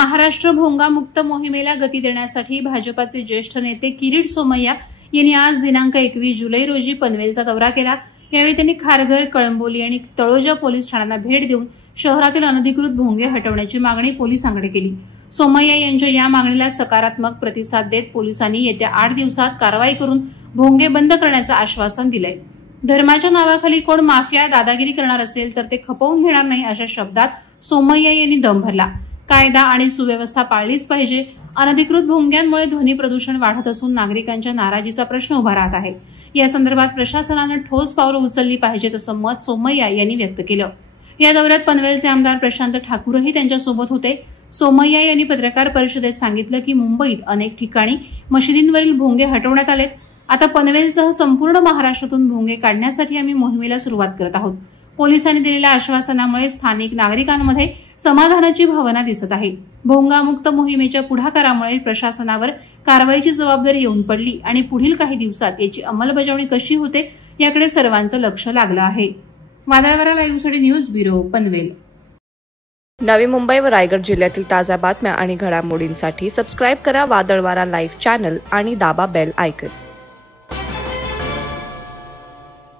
महाराष्ट्र भोंगा मुक्त मोहिमेला गती देण्यासाठी भाजपाचे ज्येष्ठ नेते किरीट सोमय्या यांनी आज दिनांक 21 जुलै रोजी पनवेलचा दौरा केला। यावेळी त्यांनी खारघर, कळंबोली आणि तळोजा पोलीस ठाण्यांना भेट देऊन शहरातील अनधिकृत भोंगे हटवण्याची मागणी पोलिसांकडे केली। सोमय्या यांच्या या मागणीला सकारात्मक प्रतिसाद देत पोलिसांनी येत्या 8 दिवसात कारवाई करून भोंगे बंद करण्याचं आश्वासन दिलंय। धर्माच्या नावाखाली कोण माफिया दादागिरी करणार असेल तर ते खपवून घेणार नाही अशा शब्दात सोमय्या यांनी दम भरला। कायदा आणि सुव्यवस्था पाळलीच पाहिजे। अनधिकृत भोंग्यांमुळे ध्वनी प्रदूषण वाढत असून नागरिकांच्या नाराजीचा प्रश्न उभा राहत आहे। या संदर्भात प्रशासनाने ठोस पावलं उचलली पाहिजेत असं मत सोमय्या यांनी व्यक्त केलं। या दौऱ्यात पनवेलचे आमदार प्रशांत ठाकूरही त्यांच्यासोबत होते। सोमय्या यांनी पत्रकार परिषदेत सांगितलं की मुंबईत अनेक ठिकाणी मशिदींवरील भोंगे हटवण्यात आलेत। आता पनवेलसह संपूर्ण महाराष्ट्रातून भोंगे काढण्यासाठी आम्ही मोहिमेला सुरुवात करत आहोत। पोलिसांनी दिलेल्या आश्वासनामुळे स्थानिक नागरिकांमध्ये समाधानाची भावना दिसत आहे। भोंगामुक्त मोहिमेच्या पुढाकारामुळे प्रशासनावर कारवाईची जबाबदारी येऊन पडली आणि पुढील काही दिवसात याची अंमलबजावणी कशी होते याकडे सर्वांचं लक्ष लागलं आहे। वादळवारा लाईव्हसाठी न्यूज ब्युरो, पनवेल। नवी मुंबई व रायगड जिल्ह्यातील ताज्या बातम्या आणि घडामोडींसाठी सबस्क्राईब करा वादळवारा लाईव्ह चॅनल आणि दाबा बेल आयकॉन।